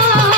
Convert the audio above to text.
Oh,